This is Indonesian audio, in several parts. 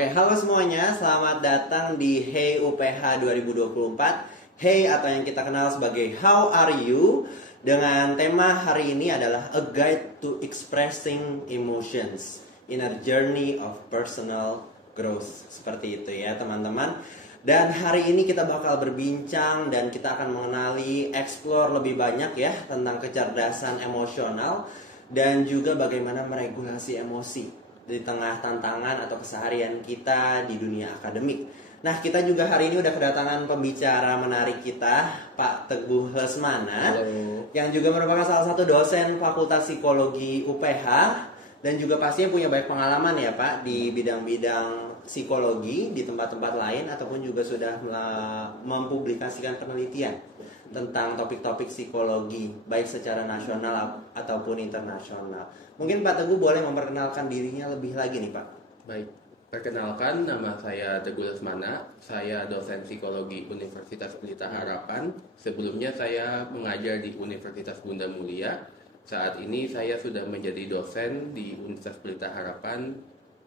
Oke, halo semuanya, selamat datang di Hey UPH 2024. Hey atau yang kita kenal sebagai How Are You? Dengan tema hari ini adalah A Guide to Expressing Emotions in a Journey of Personal Growth. Seperti itu ya teman-teman. Dan hari ini kita bakal berbincang dan kita akan mengenali, explore lebih banyak ya tentang kecerdasan emosional dan juga bagaimana meregulasi emosi di tengah tantangan atau keseharian kita di dunia akademik. Nah, kita juga hari ini udah kedatangan pembicara menarik kita, Pak Teguh Lesmana. Halo. Yang juga merupakan salah satu dosen Fakultas Psikologi UPH dan juga pastinya punya banyak pengalaman ya Pak di bidang-bidang psikologi di tempat-tempat lain ataupun juga sudah mempublikasikan penelitian tentang topik-topik psikologi baik secara nasional ataupun internasional. Mungkin Pak Teguh boleh memperkenalkan dirinya lebih lagi nih Pak. Baik, perkenalkan nama saya Teguh Lesmana. Saya dosen psikologi Universitas Pelita Harapan. Sebelumnya saya mengajar di Universitas Bunda Mulia. Saat ini saya sudah menjadi dosen di Universitas Pelita Harapan.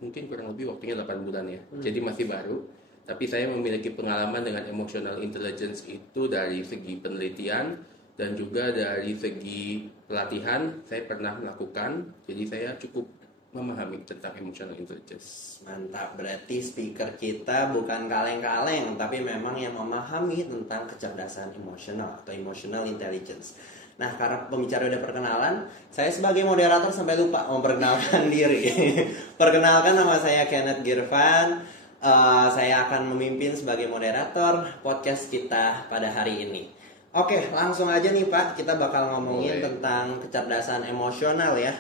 Mungkin kurang lebih waktunya 8 bulan ya. Jadi masih baru. Tapi saya memiliki pengalaman dengan emotional intelligence itu dari segi penelitian dan juga dari segi pelatihan saya pernah melakukan. Jadi saya cukup memahami tentang emotional intelligence. Mantap, berarti speaker kita bukan kaleng-kaleng tapi memang yang memahami tentang kecerdasan emosional atau emotional intelligence. Nah, karena pembicara udah perkenalan, saya sebagai moderator sampai lupa memperkenalkan diri. Perkenalkan, nama saya Kenneth Girvan. Saya akan memimpin sebagai moderator podcast kita pada hari ini. Oke, langsung aja nih Pak, kita bakal ngomongin tentang kecerdasan emosional ya.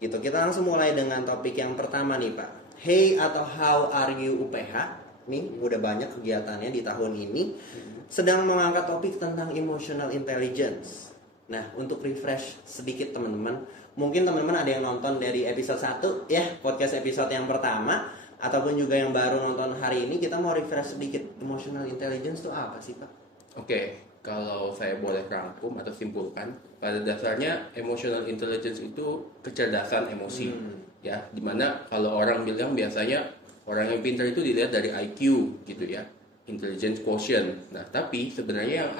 Gitu, kita langsung mulai dengan topik yang pertama nih Pak. Hey atau How Are You UPH? Nih, udah banyak kegiatannya di tahun ini. Sedang mengangkat topik tentang emotional intelligence. Nah, untuk refresh sedikit teman-teman, mungkin teman-teman ada yang nonton dari episode 1 ya, podcast episode yang pertama, ataupun juga yang baru nonton hari ini, kita mau refresh sedikit. Emotional intelligence itu apa sih Pak? Oke, kalau saya boleh rangkum atau simpulkan, pada dasarnya emotional intelligence itu kecerdasan emosi. Ya, dimana kalau orang bilang biasanya orang yang pintar itu dilihat dari IQ gitu ya, intelligence quotient. Nah, tapi sebenarnya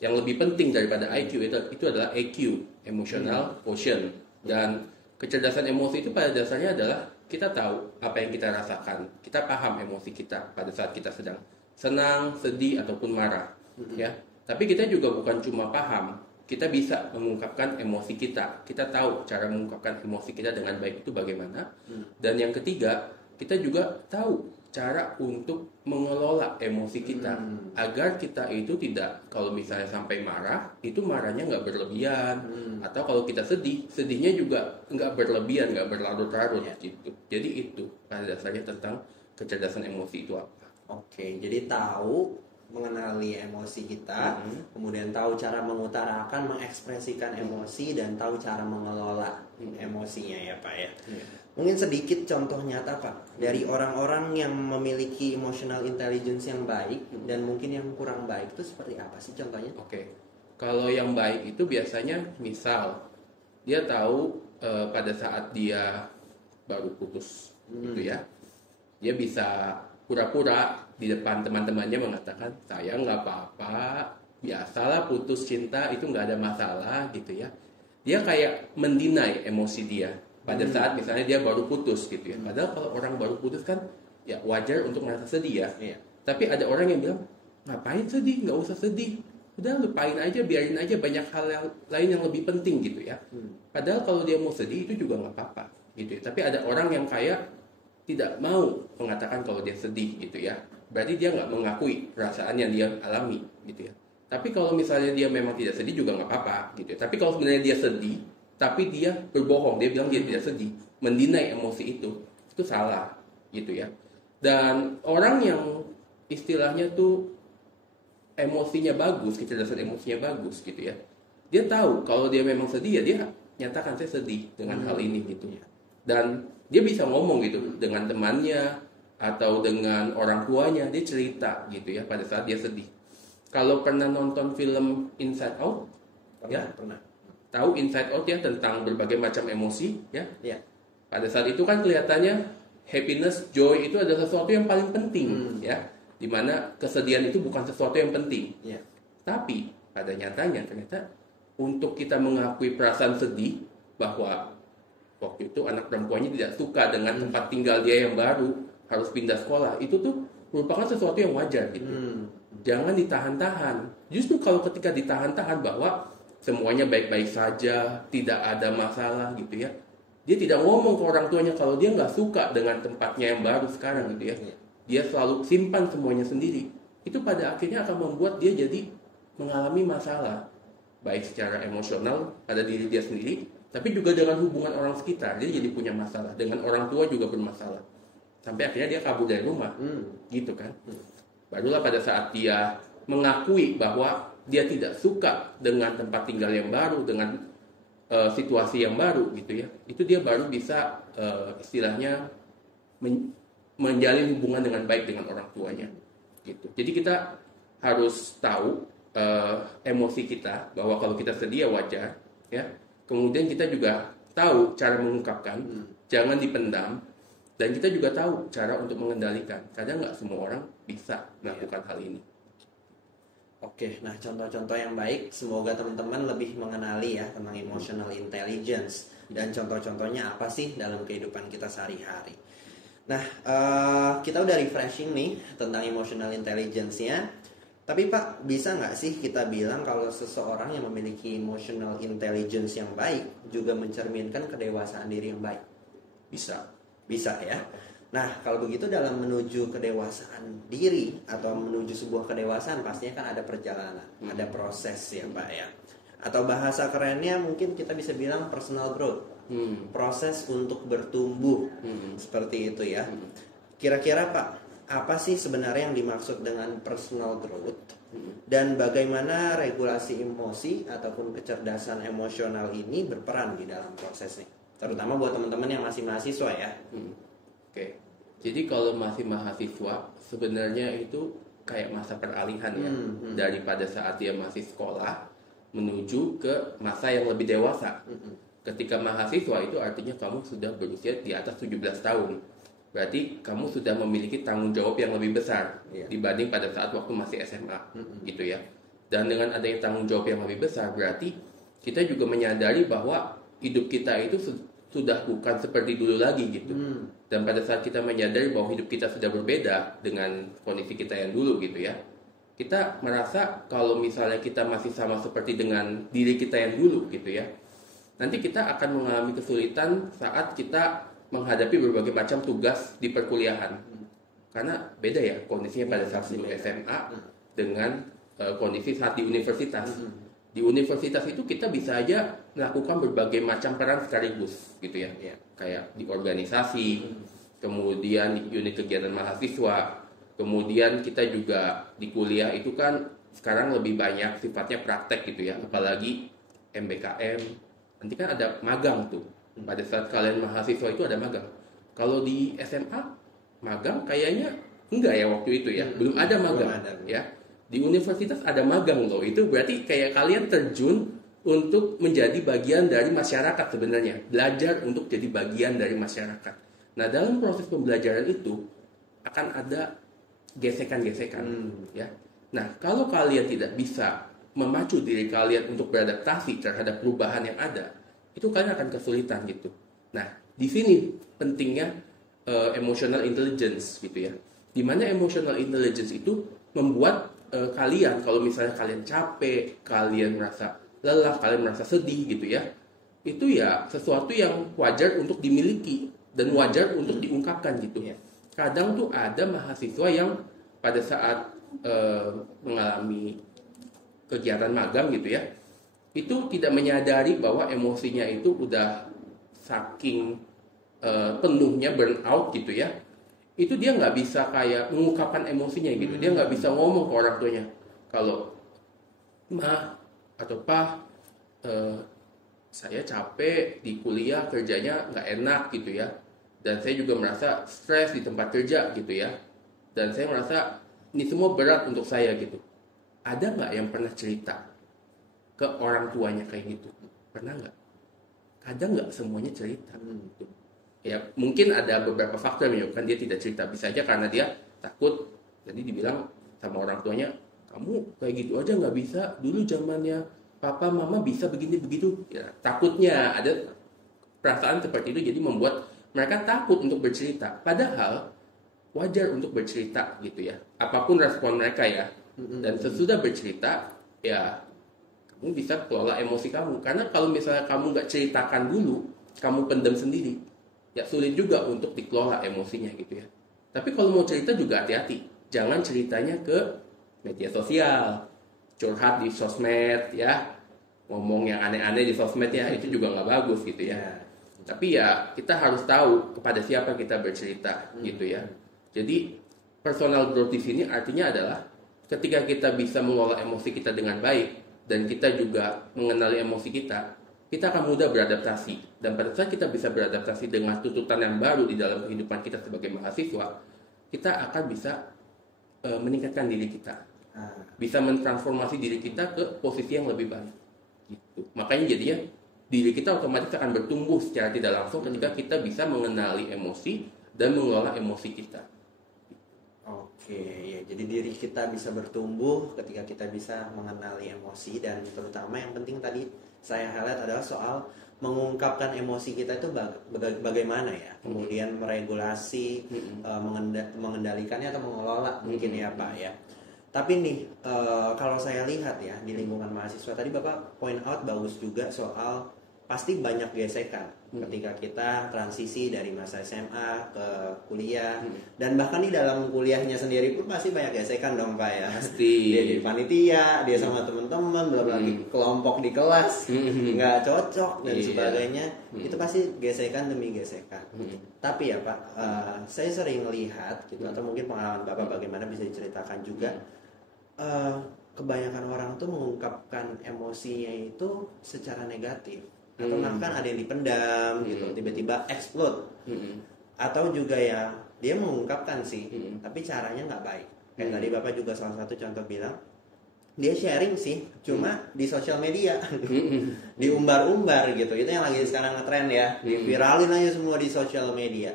yang lebih penting daripada IQ itu adalah EQ, emotional quotient. Dan kecerdasan emosi itu pada dasarnya adalah kita tahu apa yang kita rasakan, kita paham emosi kita pada saat kita sedang senang, sedih ataupun marah, ya. Tapi kita juga bukan cuma paham, kita bisa mengungkapkan emosi kita. Kita tahu cara mengungkapkan emosi kita dengan baik itu bagaimana. Dan yang ketiga, kita juga tahu cara untuk mengelola emosi kita agar kita itu tidak, kalau misalnya sampai marah, itu marahnya nggak berlebihan, atau kalau kita sedih, sedihnya juga nggak berlebihan, nggak berlarut-larut gitu. Jadi itu pada dasarnya tentang kecerdasan emosi itu apa. Oke, jadi tahu mengenali emosi kita, kemudian tahu cara mengutarakan, mengekspresikan emosi, dan tahu cara mengelola emosinya ya Pak ya. Mungkin sedikit contoh nyata Pak dari orang-orang yang memiliki emotional intelligence yang baik dan mungkin yang kurang baik itu seperti apa sih contohnya? Oke, kalau yang baik itu biasanya misal dia tahu pada saat dia baru putus gitu ya, dia bisa pura-pura di depan teman-temannya mengatakan saya nggak apa-apa, biasalah putus cinta itu nggak ada masalah gitu ya. Dia kayak mendinai emosi dia pada saat misalnya dia baru putus gitu ya. Padahal kalau orang baru putus kan ya wajar untuk merasa sedih ya. Tapi ada orang yang bilang ngapain sedih, nggak usah sedih, udah lupain aja, biarin aja, banyak hal yang lain yang lebih penting gitu ya. Padahal kalau dia mau sedih itu juga nggak apa-apa gitu ya. Tapi ada orang yang kayak tidak mau mengatakan kalau dia sedih gitu ya. Berarti dia nggak mengakui perasaan yang dia alami gitu ya. Tapi kalau misalnya dia memang tidak sedih juga nggak apa-apa gitu ya. Tapi kalau sebenarnya dia sedih tapi dia berbohong, dia bilang dia tidak sedih, mendinai emosi itu salah gitu ya. Dan orang yang istilahnya tuh emosinya bagus, kecerdasan emosinya bagus gitu ya, dia tahu kalau dia memang sedih ya dia nyatakan saya sedih dengan hal ini gitu ya. Dan dia bisa ngomong gitu dengan temannya atau dengan orang tuanya, dia cerita gitu ya pada saat dia sedih. Kalau pernah nonton film Inside Out, pernah. Tahu Inside Out ya tentang berbagai macam emosi ya. Pada saat itu kan kelihatannya happiness, joy itu adalah sesuatu yang paling penting ya. Dimana kesedihan itu bukan sesuatu yang penting. Yeah. Tapi pada nyatanya ternyata untuk kita mengakui perasaan sedih bahwa waktu itu anak perempuannya tidak suka dengan tempat tinggal dia yang baru, harus pindah sekolah, itu tuh merupakan sesuatu yang wajar gitu. Jangan ditahan-tahan. Justru kalau ketika ditahan-tahan bahwa semuanya baik-baik saja, tidak ada masalah gitu ya, dia tidak ngomong ke orang tuanya kalau dia nggak suka dengan tempatnya yang baru sekarang gitu ya. Dia selalu simpan semuanya sendiri. Itu pada akhirnya akan membuat dia jadi mengalami masalah, baik secara emosional pada diri dia sendiri, tapi juga dengan hubungan orang sekitar. Dia jadi punya masalah, dengan orang tua juga bermasalah, sampai akhirnya dia kabur dari rumah, gitu kan. Barulah pada saat dia mengakui bahwa dia tidak suka dengan tempat tinggal yang baru, dengan situasi yang baru gitu ya, itu dia baru bisa istilahnya menjalin hubungan dengan baik dengan orang tuanya gitu. Jadi kita harus tahu emosi kita, bahwa kalau kita sedih ya wajar ya. Kemudian kita juga tahu cara mengungkapkan, jangan dipendam, dan kita juga tahu cara untuk mengendalikan. Kadang nggak semua orang bisa melakukan hal ini. Oke, nah contoh-contoh yang baik, semoga teman-teman lebih mengenali ya tentang emotional intelligence, dan contoh-contohnya apa sih dalam kehidupan kita sehari-hari. Nah, kita udah refreshing nih tentang emotional intelligence-nya. Tapi Pak, bisa nggak sih kita bilang kalau seseorang yang memiliki emotional intelligence yang baik juga mencerminkan kedewasaan diri yang baik? Bisa. Bisa ya. Nah, kalau begitu dalam menuju kedewasaan diri atau menuju sebuah kedewasaan pastinya kan ada perjalanan, ada proses ya Pak ya. Atau bahasa kerennya mungkin kita bisa bilang personal growth. Proses untuk bertumbuh. Seperti itu ya. Kira-kira Pak, apa sih sebenarnya yang dimaksud dengan personal growth? Dan bagaimana regulasi emosi ataupun kecerdasan emosional ini berperan di dalam prosesnya? Terutama buat teman-teman yang masih mahasiswa ya. Oke. Jadi kalau masih mahasiswa, sebenarnya itu kayak masa peralihan ya. Daripada saat dia masih sekolah menuju ke masa yang lebih dewasa. Ketika mahasiswa itu artinya kamu sudah berusia di atas 17 tahun. Berarti kamu sudah memiliki tanggung jawab yang lebih besar dibanding pada saat waktu masih SMA gitu ya. Dan dengan adanya tanggung jawab yang lebih besar, berarti kita juga menyadari bahwa hidup kita itu sudah bukan seperti dulu lagi gitu. Dan pada saat kita menyadari bahwa hidup kita sudah berbeda dengan kondisi kita yang dulu gitu ya, kita merasa kalau misalnya kita masih sama seperti dengan diri kita yang dulu gitu ya, nanti kita akan mengalami kesulitan saat kita menghadapi berbagai macam tugas di perkuliahan. Karena beda ya kondisinya pada saat dulu SMA dengan kondisi saat di universitas. Di universitas itu kita bisa aja melakukan berbagai macam peran sekaligus gitu ya. Kayak di organisasi, kemudian di unit kegiatan mahasiswa, kemudian kita juga di kuliah itu kan sekarang lebih banyak sifatnya praktek gitu ya, apalagi MBKM. Nanti kan ada magang tuh. Pada saat kalian mahasiswa itu ada magang. Kalau di SMA magang kayaknya enggak ya waktu itu ya, belum ada magang ya. Di universitas ada magang loh. Itu berarti kayak kalian terjun untuk menjadi bagian dari masyarakat sebenarnya, belajar untuk jadi bagian dari masyarakat. Nah, dalam proses pembelajaran itu akan ada gesekan-gesekan ya. Nah, kalau kalian tidak bisa memacu diri kalian untuk beradaptasi terhadap perubahan yang ada, itu kalian akan kesulitan gitu. Nah, di sini pentingnya emotional intelligence gitu ya. Dimana emotional intelligence itu membuat kalian, kalau misalnya kalian capek, kalian merasa lelah, kalian merasa sedih gitu ya, itu ya sesuatu yang wajar untuk dimiliki dan wajar untuk diungkapkan gitu. Kadang tuh ada mahasiswa yang pada saat mengalami kegiatan magang gitu ya, itu tidak menyadari bahwa emosinya itu udah saking penuhnya burnout gitu ya, itu dia nggak bisa kayak mengungkapkan emosinya gitu. Dia nggak bisa ngomong ke orang tuanya kalau ma atau pa, saya capek di kuliah, kerjanya nggak enak gitu ya, dan saya juga merasa stres di tempat kerja gitu ya, dan saya merasa ini semua berat untuk saya gitu. Ada nggak yang pernah cerita ke orang tuanya kayak gitu? Pernah nggak? Kadang nggak semuanya cerita gitu. Ya mungkin ada beberapa faktor yang menyebabkan dia tidak cerita. Bisa aja karena dia takut, jadi dibilang sama orang tuanya, kamu kayak gitu aja nggak bisa, dulu zamannya papa mama bisa begini begitu. Ya, takutnya ada perasaan seperti itu, jadi membuat mereka takut untuk bercerita. Padahal wajar untuk bercerita gitu ya, apapun respon mereka ya. Dan sesudah bercerita, ya kamu bisa kelola emosi kamu. Karena kalau misalnya kamu nggak ceritakan dulu, kamu pendam sendiri, ya sulit juga untuk dikelola emosinya gitu ya. Tapi kalau mau cerita juga hati-hati, jangan ceritanya ke media sosial, curhat di sosmed ya, ngomong yang aneh-aneh di sosmed ya, itu juga nggak bagus gitu ya. Tapi ya kita harus tahu kepada siapa kita bercerita gitu ya. Jadi personal growth di sini artinya adalah ketika kita bisa mengelola emosi kita dengan baik dan kita juga mengenali emosi kita akan mudah beradaptasi. Dan pada saat kita bisa beradaptasi dengan tuntutan yang baru di dalam kehidupan kita sebagai mahasiswa, kita akan bisa meningkatkan diri kita, bisa mentransformasi diri kita ke posisi yang lebih baik. Gitu. Makanya jadinya diri kita otomatis akan bertumbuh secara tidak langsung ketika kita bisa mengenali emosi dan mengelola emosi kita. Oke, ya jadi diri kita bisa bertumbuh ketika kita bisa mengenali emosi, dan terutama yang penting tadi saya highlight adalah soal mengungkapkan emosi kita itu bagaimana ya, kemudian meregulasi, mengendalikannya atau mengelola mungkin ya Pak ya. Tapi nih kalau saya lihat ya di lingkungan mahasiswa tadi Bapak point out bagus juga soal pasti banyak gesekan ketika kita transisi dari masa SMA ke kuliah, dan bahkan di dalam kuliahnya sendiri pun pasti banyak gesekan dong Pak ya. Pasti. Dia di panitia, dia sama teman-teman, belum lagi kelompok di kelas nggak cocok dan sebagainya. Itu pasti gesekan demi gesekan. Tapi ya Pak, saya sering lihat gitu, atau mungkin pengalaman Bapak bagaimana bisa diceritakan juga. Kebanyakan orang tuh mengungkapkan emosinya itu secara negatif, atau bahkan ada yang dipendam gitu, tiba-tiba explode, atau juga ya dia mengungkapkan sih, tapi caranya nggak baik. Kayak tadi Bapak juga salah satu contoh bilang, dia sharing sih, cuma di sosial media, diumbar-umbar gitu. Itu yang lagi sekarang ngetren ya, diviralin aja semua di sosial media,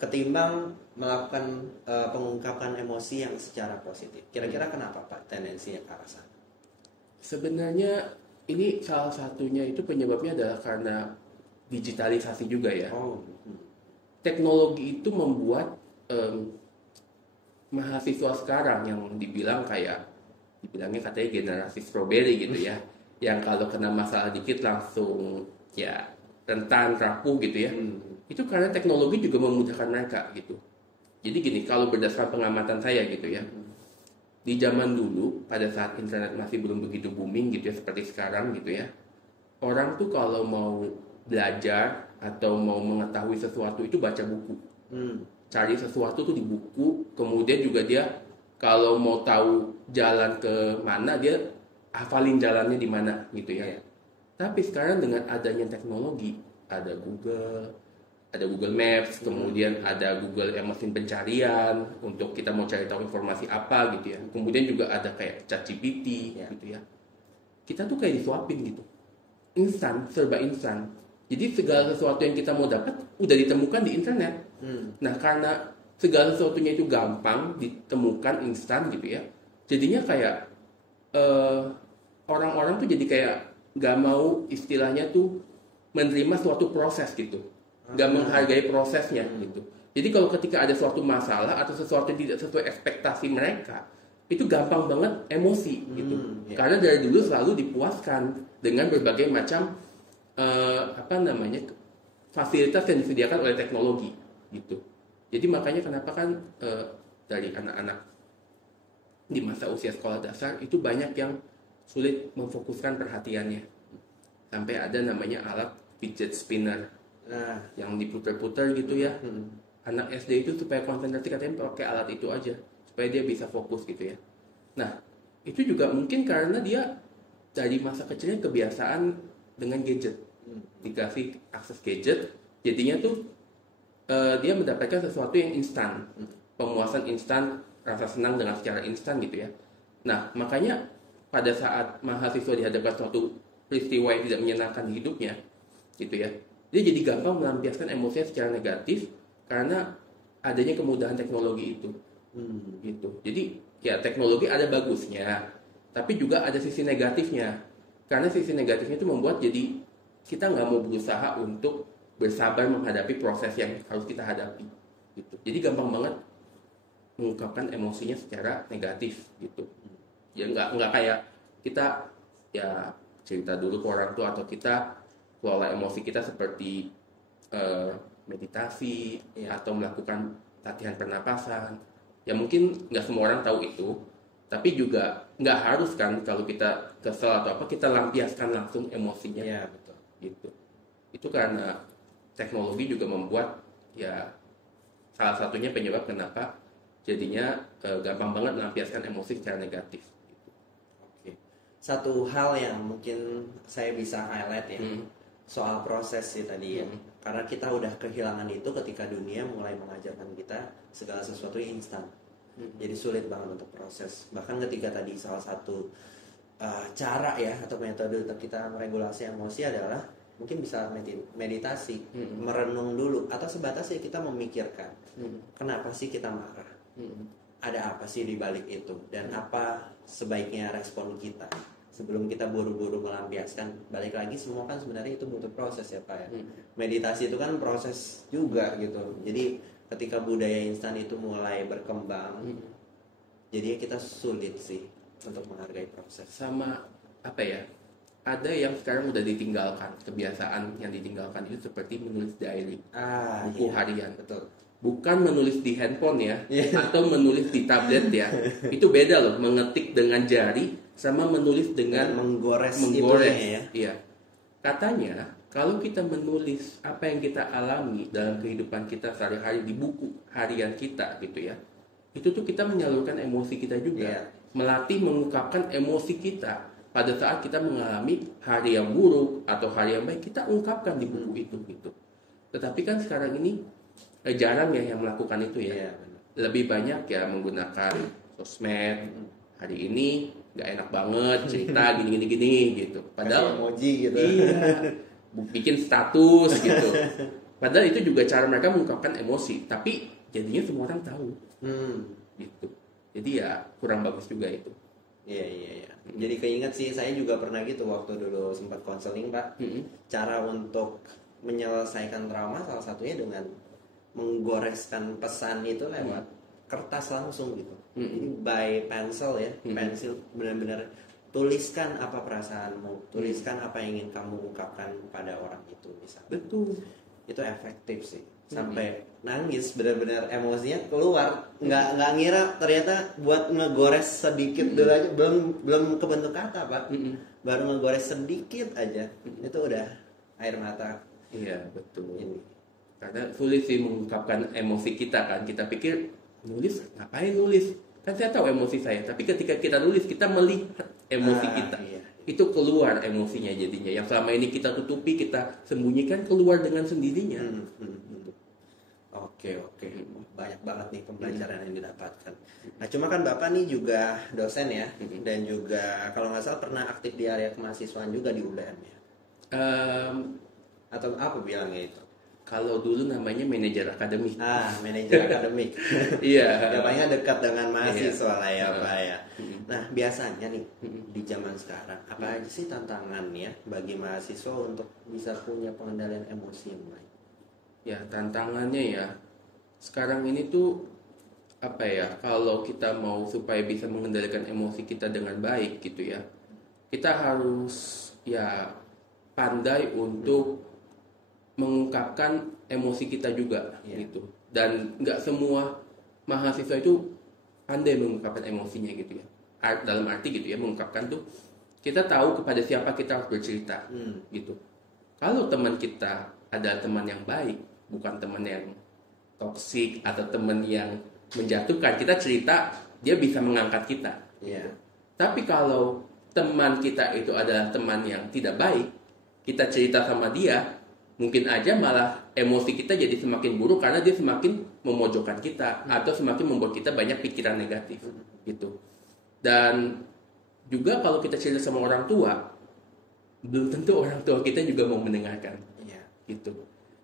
ketimbang melakukan pengungkapan emosi yang secara positif. Kira-kira kenapa Pak tendensinya ke arah sana? Sebenarnya ini salah satunya itu penyebabnya adalah karena digitalisasi juga ya. Teknologi itu membuat mahasiswa sekarang yang dibilangnya katanya generasi strawberry gitu ya, yang kalau kena masalah dikit langsung ya rentan, rapuh gitu ya. Itu karena teknologi juga memudahkan mereka gitu. Jadi gini, kalau berdasarkan pengamatan saya gitu ya, di zaman dulu pada saat internet masih belum begitu booming gitu ya seperti sekarang gitu ya, orang tuh kalau mau belajar atau mau mengetahui sesuatu itu baca buku, cari sesuatu tuh di buku. Kemudian juga dia kalau mau tahu jalan ke mana, dia hafalin jalannya di mana gitu ya. Tapi sekarang dengan adanya teknologi, ada Google Maps, kemudian ada Google yang mesin pencarian untuk kita mau cari tahu informasi apa gitu ya. Kemudian juga ada kayak ChatGPT gitu ya. Kita tuh kayak disuapin gitu. Instan, serba instan. Jadi segala sesuatu yang kita mau dapat udah ditemukan di internet. Nah, karena segala sesuatunya itu gampang ditemukan, instan gitu ya. Jadinya kayak orang-orang tuh jadi kayak gak mau istilahnya tuh menerima suatu proses gitu, gak menghargai prosesnya gitu. Jadi kalau ketika ada suatu masalah atau sesuatu yang tidak sesuai ekspektasi mereka, itu gampang banget emosi gitu. Karena dari dulu selalu dipuaskan dengan berbagai macam fasilitas yang disediakan oleh teknologi gitu. Jadi makanya kenapa kan dari anak-anak di masa usia sekolah dasar itu banyak yang sulit memfokuskan perhatiannya, sampai ada namanya alat fidget spinner yang diputar-putar gitu ya. Anak SD itu supaya konsentrasi katanya pakai alat itu aja supaya dia bisa fokus gitu ya. Nah itu juga mungkin karena dia dari masa kecilnya kebiasaan dengan gadget, dikasih akses gadget, jadinya tuh dia mendapatkan sesuatu yang instan, pemuasan instan, rasa senang dengan secara instan gitu ya. Nah makanya pada saat mahasiswa dihadapkan suatu peristiwa yang tidak menyenangkan di hidupnya gitu ya, Dia jadi gampang melampiaskan emosinya secara negatif karena adanya kemudahan teknologi itu. Gitu. Jadi ya teknologi ada bagusnya, tapi juga ada sisi negatifnya. Karena sisi negatifnya itu membuat jadi kita nggak mau berusaha untuk bersabar menghadapi proses yang harus kita hadapi. Gitu. Jadi gampang banget mengungkapkan emosinya secara negatif gitu. Ya nggak kayak kita ya cerita dulu ke orang tua atau kita kelola emosi kita seperti meditasi atau melakukan latihan pernapasan. Ya mungkin nggak semua orang tahu itu, tapi juga nggak harus kan kalau kita kesel atau apa kita lampiaskan langsung emosinya. Iya, betul. Gitu. Itu karena teknologi juga membuat ya salah satunya penyebab kenapa jadinya gampang banget melampiaskan emosi secara negatif. Oke. Satu hal yang mungkin saya bisa highlight ya, soal proses sih tadi ya. Karena kita udah kehilangan itu ketika dunia mulai mengajarkan kita segala sesuatu instan. Jadi sulit banget untuk proses. Bahkan ketika tadi salah satu cara ya atau metode untuk kita meregulasi emosi adalah mungkin bisa meditasi, merenung dulu atau sebatas ya kita memikirkan kenapa sih kita marah, ada apa sih di balik itu dan apa sebaiknya respon kita sebelum kita buru-buru melampiaskan. Balik lagi semua kan sebenarnya itu butuh proses ya Pak ya. Meditasi itu kan proses juga gitu. Jadi ketika budaya instan itu mulai berkembang, jadi kita sulit sih untuk menghargai proses. Sama apa ya? Ada yang sekarang udah ditinggalkan, kebiasaan yang ditinggalkan itu seperti menulis diary, buku harian. Betul. Bukan menulis di handphone ya, atau menulis di tablet ya. Itu beda loh, mengetik dengan jari sama menulis dengan menggores. Ya. Iya. Katanya kalau kita menulis apa yang kita alami dalam kehidupan kita sehari-hari di buku harian kita gitu ya, itu tuh kita menyalurkan emosi kita juga, melatih mengungkapkan emosi kita. Pada saat kita mengalami hari yang buruk atau hari yang baik, kita ungkapkan di buku itu gitu. Tetapi kan sekarang ini jarang ya yang melakukan itu ya. Lebih banyak ya menggunakan sosmed. Hari ini nggak enak banget cerita gini gitu. Padahal emoji gitu. Iya. Bikin status gitu. Padahal itu juga cara mereka mengungkapkan emosi. Tapi jadinya semua orang tahu. Gitu. Jadi ya kurang bagus juga itu. Iya. Jadi keinget sih, saya juga pernah gitu waktu dulu sempat konseling Pak. Cara untuk menyelesaikan trauma salah satunya dengan menggoreskan pesan itu lewat kertas langsung gitu. Jadi by pencil ya, pensil benar-benar tuliskan apa perasaanmu, tuliskan apa yang ingin kamu ungkapkan pada orang itu misalnya. Betul. Itu efektif sih. Sampai nangis benar-benar emosinya keluar, nggak ngira ternyata buat ngegores sedikit dulu aja belum kebentuk kata Pak, baru ngegores sedikit aja itu udah air mata. Iya betul. Ini karena sulit sih mengungkapkan emosi kita kan, kita pikir nulis ngapain nulis, kan saya tahu emosi saya, tapi ketika kita nulis kita melihat emosi kita, itu keluar emosinya jadinya yang selama ini kita tutupi, kita sembunyikan, keluar dengan sendirinya. Oke. Banyak banget nih pembelajaran yang didapatkan. Nah, cuma kan Bapak nih juga dosen ya, dan juga kalau nggak salah pernah aktif di area kemahasiswaan juga di UBM ya. Atau apa bilangnya itu? Kalau dulu namanya manajer akademik. Manajer akademik. Iya. Ya paling dekat dengan mahasiswa lah ya Pak ya. Nah, biasanya nih di zaman sekarang apa aja sih tantangannya bagi mahasiswa untuk bisa punya pengendalian emosi yang baik? Ya tantangannya ya sekarang ini tuh apa ya, kalau kita mau supaya bisa mengendalikan emosi kita dengan baik gitu ya, kita harus ya pandai untuk mengungkapkan emosi kita juga gitu. Dan nggak semua mahasiswa itu pandai mengungkapkan emosinya gitu ya, dalam arti gitu ya, mengungkapkan tuh kita tahu kepada siapa kita harus bercerita gitu. Kalau teman kita ada teman yang baik, bukan teman yang toksik atau teman yang menjatuhkan, kita cerita dia bisa mengangkat kita. Tapi kalau teman kita itu adalah teman yang tidak baik, kita cerita sama dia, mungkin aja malah emosi kita jadi semakin buruk karena dia semakin memojokkan kita atau semakin membuat kita banyak pikiran negatif gitu. Dan juga kalau kita cerita sama orang tua, belum tentu orang tua kita juga mau mendengarkan gitu.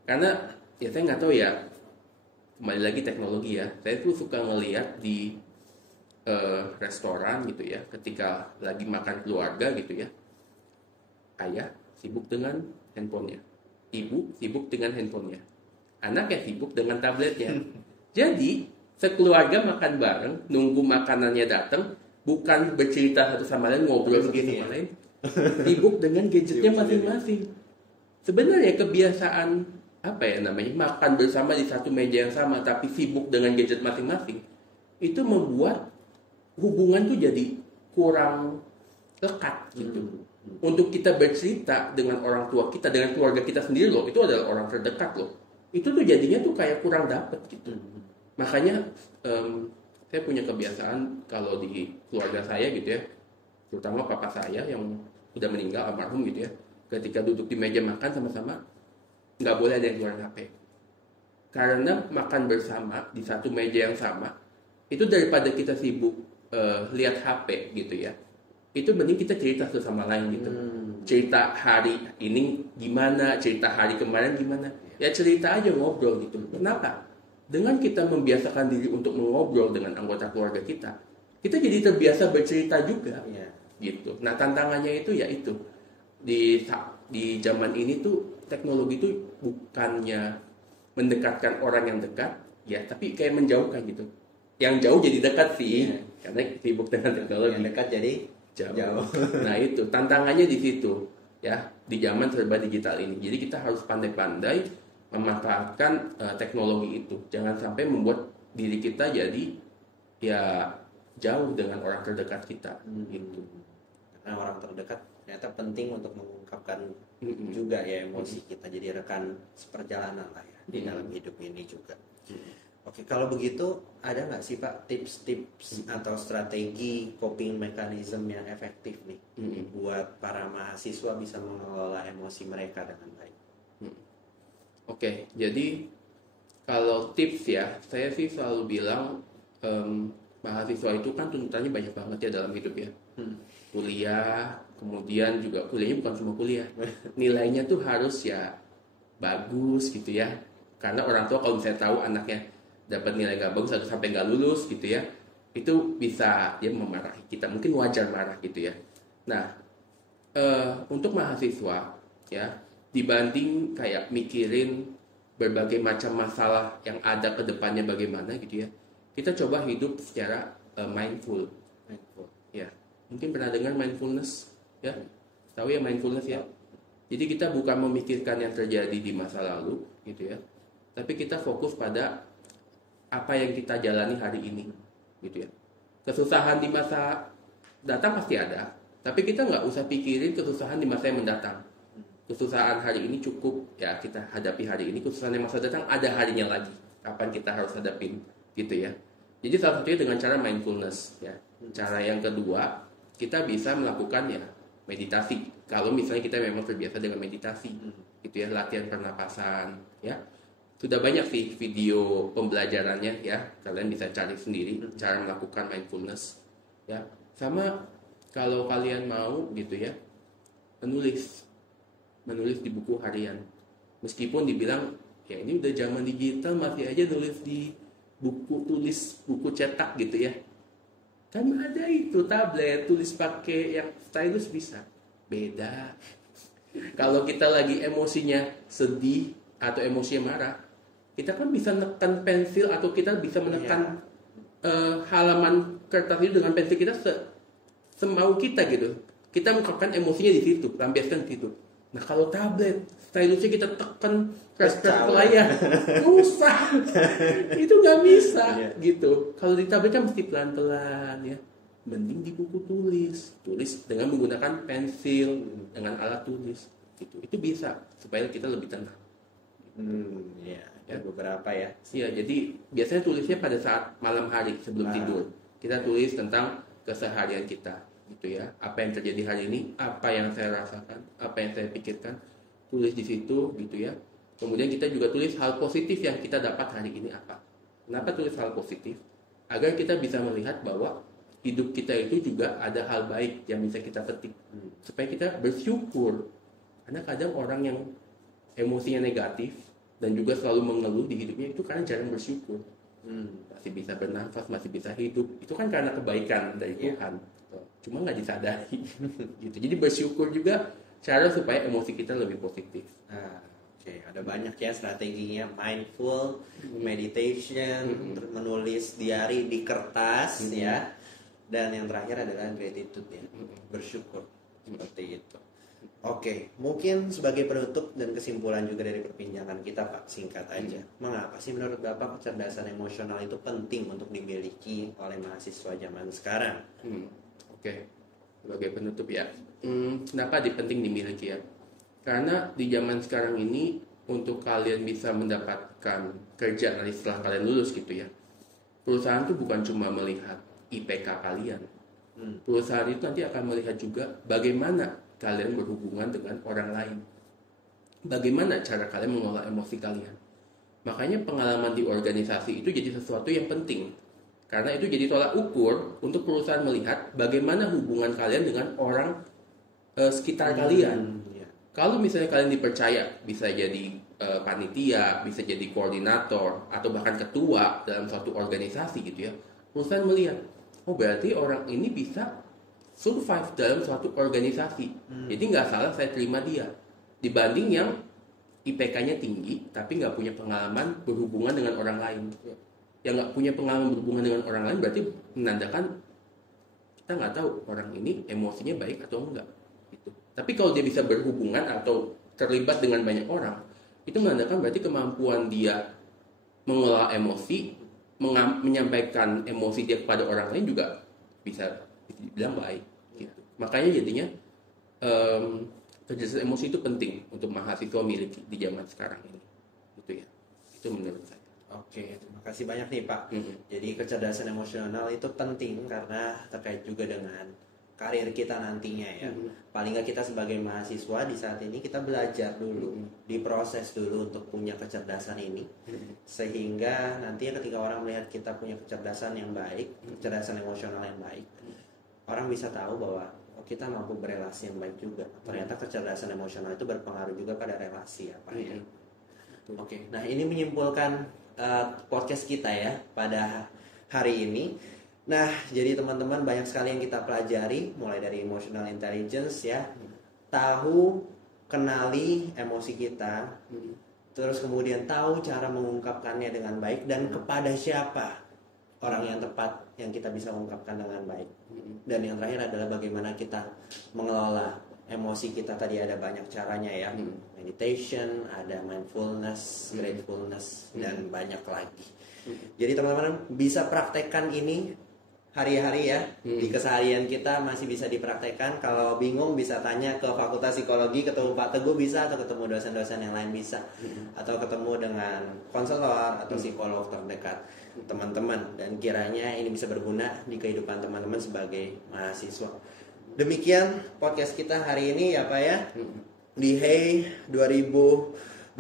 Karena ya saya nggak tahu ya, kembali lagi teknologi ya, saya tuh suka ngelihat di restoran gitu ya, ketika lagi makan keluarga gitu ya, ayah sibuk dengan handphonenya, ibu sibuk dengan handphonenya, anak ya sibuk dengan tabletnya. Jadi sekeluarga makan bareng, nunggu makanannya datang, bukan bercerita satu sama lain, ngobrol satu sama lain, sibuk dengan gadgetnya masing-masing. Sebenarnya kebiasaan apa ya namanya, makan bersama di satu meja yang sama tapi sibuk dengan gadget masing-masing, itu membuat hubungan tuh jadi kurang lekat gitu. Untuk kita bercerita dengan orang tua kita, dengan keluarga kita sendiri loh, itu adalah orang terdekat loh, itu tuh jadinya tuh kayak kurang dapet gitu. Makanya saya punya kebiasaan kalau di keluarga saya gitu ya, terutama papa saya yang udah meninggal almarhum gitu ya, ketika duduk di meja makan sama-sama nggak boleh ada yang keluar HP. Karena makan bersama di satu meja yang sama, itu daripada kita sibuk lihat HP gitu ya, itu mending kita cerita satu sama lain gitu. Cerita hari ini gimana, cerita hari kemarin gimana, ya cerita aja, ngobrol gitu. Kenapa? Dengan kita membiasakan diri untuk mengobrol dengan anggota keluarga kita jadi terbiasa bercerita juga gitu. Nah tantangannya itu ya itu, di zaman ini tuh teknologi itu bukannya mendekatkan orang yang dekat ya, tapi kayak menjauhkan gitu. Yang jauh jadi dekat sih, karena sibuk dengan teknologi. Yang dekat jadi jauh. Nah itu tantangannya di situ ya, di zaman serba digital ini. Jadi kita harus pandai-pandai memanfaatkan teknologi itu. Jangan sampai membuat diri kita jadi ya jauh dengan orang terdekat kita gitu. Karena orang terdekat ternyata penting untuk mengungkapkan juga ya emosi kita, jadi rekan seperjalanan lah ya di dalam hidup ini juga. Oke, kalau begitu ada nggak sih Pak tips-tips atau strategi coping mechanism yang efektif nih buat para mahasiswa bisa mengelola emosi mereka dengan baik? Oke, jadi kalau tips ya, saya sih selalu bilang mahasiswa itu kan tuntutannya banyak banget ya dalam hidup ya. Kuliah, kemudian juga kuliahnya bukan cuma kuliah, nilainya tuh harus ya bagus gitu ya. Karena orang tua kalau misalnya tahu anaknya dapat nilai gak bagus atau sampai gak lulus gitu ya, itu bisa dia memarahi kita, mungkin wajar marah gitu ya. Nah untuk mahasiswa ya, dibanding kayak mikirin berbagai macam masalah yang ada ke depannya bagaimana gitu ya, kita coba hidup secara mindful ya. Mungkin pernah dengar mindfulness ya, tahu ya mindfulness ya. Jadi kita bukan memikirkan yang terjadi di masa lalu gitu ya, tapi kita fokus pada apa yang kita jalani hari ini gitu ya. Kesusahan di masa datang pasti ada, tapi kita nggak usah pikirin kesusahan di masa yang mendatang. Kesusahan hari ini cukup ya kita hadapi hari ini, kesusahan yang masa datang ada harinya lagi, kapan kita harus hadapin gitu ya. Jadi salah satunya dengan cara mindfulness ya. Cara yang kedua, kita bisa melakukan ya meditasi. Kalau misalnya kita memang terbiasa dengan meditasi gitu ya, latihan pernapasan ya. Sudah banyak sih video pembelajarannya ya, kalian bisa cari sendiri cara melakukan mindfulness ya. Sama kalau kalian mau gitu ya, menulis di buku harian. Meskipun dibilang ya ini udah zaman digital, masih aja nulis di buku cetak gitu ya. Kan ada itu tablet, tulis pakai yang stylus bisa. Beda. Kalau kita lagi emosinya sedih atau emosinya marah, kita kan bisa menekan pensil atau kita bisa menekan halaman kertas itu dengan pensil kita semau kita gitu. Kita mengungkapkan emosinya di situ, lampiaskan di situ. Nah kalau tablet, stylusnya kita tekan keras ke layar, susah. Itu nggak bisa gitu. Kalau di tablet kan mesti pelan-pelan ya. Mending di buku tulis dengan menggunakan pensil, dengan alat tulis. Gitu. Itu bisa supaya kita lebih tenang. Ya beberapa ya. Iya, jadi biasanya tulisnya pada saat malam hari sebelum tidur. Kita tulis tentang keseharian kita, gitu ya. Apa yang terjadi hari ini, apa yang saya rasakan, apa yang saya pikirkan, tulis di situ, gitu ya. Kemudian kita juga tulis hal positif yang kita dapat hari ini apa. Kenapa tulis hal positif? Agar kita bisa melihat bahwa hidup kita itu juga ada hal baik yang bisa kita petik, supaya kita bersyukur. Karena kadang orang yang emosinya negatif dan juga selalu mengeluh di hidupnya, itu karena jarang bersyukur. Masih bisa bernafas, masih bisa hidup, itu kan karena kebaikan dari Tuhan. Cuma nggak disadari. Gitu. Jadi bersyukur juga cara supaya emosi kita lebih positif. Oke, ada banyak ya strateginya, mindful, meditation, terus menulis diary di kertas ya. Dan yang terakhir adalah gratitude ya, bersyukur seperti itu. Oke, mungkin sebagai penutup dan kesimpulan juga dari perbincangan kita Pak, singkat aja. Mengapa sih menurut Bapak kecerdasan emosional itu penting untuk dimiliki oleh mahasiswa zaman sekarang? Oke, sebagai penutup ya, kenapa penting dimiliki ya? Karena di zaman sekarang ini untuk kalian bisa mendapatkan kerja nanti setelah kalian lulus gitu ya, perusahaan itu bukan cuma melihat IPK kalian. Perusahaan itu nanti akan melihat juga bagaimana kalian berhubungan dengan orang lain, bagaimana cara kalian mengelola emosi kalian. Makanya pengalaman di organisasi itu jadi sesuatu yang penting, karena itu jadi tolak ukur untuk perusahaan melihat bagaimana hubungan kalian dengan orang sekitar kalian. Kalau misalnya kalian dipercaya bisa jadi panitia, bisa jadi koordinator, atau bahkan ketua dalam suatu organisasi gitu ya, perusahaan melihat, oh berarti orang ini bisa survive dalam suatu organisasi. Jadi nggak salah saya terima dia, dibanding yang IPK-nya tinggi tapi nggak punya pengalaman berhubungan dengan orang lain. Yang nggak punya pengalaman berhubungan dengan orang lain berarti menandakan kita nggak tahu orang ini emosinya baik atau enggak. Gitu. Tapi kalau dia bisa berhubungan atau terlibat dengan banyak orang, itu menandakan berarti kemampuan dia mengelola emosi, menyampaikan emosi dia kepada orang lain juga bisa dibilang baik. Gitu. Makanya jadinya kecerdasan emosi itu penting untuk mahasiswa miliki di zaman sekarang ini. Gitu ya. Itu menurut saya. Oke, terima kasih banyak nih Pak. Jadi kecerdasan emosional itu penting karena terkait juga dengan karir kita nantinya ya. Paling nggak kita sebagai mahasiswa di saat ini kita belajar dulu, diproses dulu untuk punya kecerdasan ini, sehingga nantinya ketika orang melihat kita punya kecerdasan yang baik, kecerdasan emosional yang baik, orang bisa tahu bahwa kita mampu berelasi yang baik juga. Ternyata kecerdasan emosional itu berpengaruh juga pada relasi ya Pak ya. Oke, nah ini menyimpulkan podcast kita ya pada hari ini. Nah, jadi teman-teman banyak sekali yang kita pelajari, mulai dari emotional intelligence ya, tahu, kenali emosi kita, terus kemudian tahu cara mengungkapkannya dengan baik dan kepada siapa orang yang tepat yang kita bisa ungkapkan dengan baik. Dan yang terakhir adalah bagaimana kita mengelola emosi kita. Tadi ada banyak caranya ya, meditation, ada mindfulness, gratefulness, dan banyak lagi. Jadi teman-teman bisa praktekkan ini hari-hari ya, di keseharian kita masih bisa dipraktekkan. Kalau bingung bisa tanya ke Fakultas Psikologi, ketemu Pak Teguh bisa, atau ketemu dosen-dosen yang lain bisa, atau ketemu dengan konselor atau psikolog terdekat teman-teman, dan kiranya ini bisa berguna di kehidupan teman-teman sebagai mahasiswa. Demikian podcast kita hari ini ya Pak ya, di Hey 2024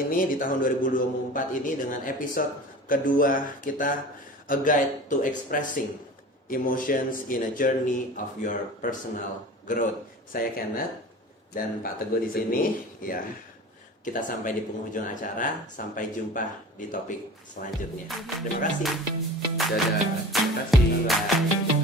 ini, di tahun 2024 ini, dengan episode kedua kita, A Guide to Expressing Emotions in a Journey of Your Personal Growth. Saya Kenneth dan Pak Teguh di sini. Ya, kita sampai di penghujung acara. Sampai jumpa di topik selanjutnya. Terima kasih. Dadah. Terima kasih. Bye.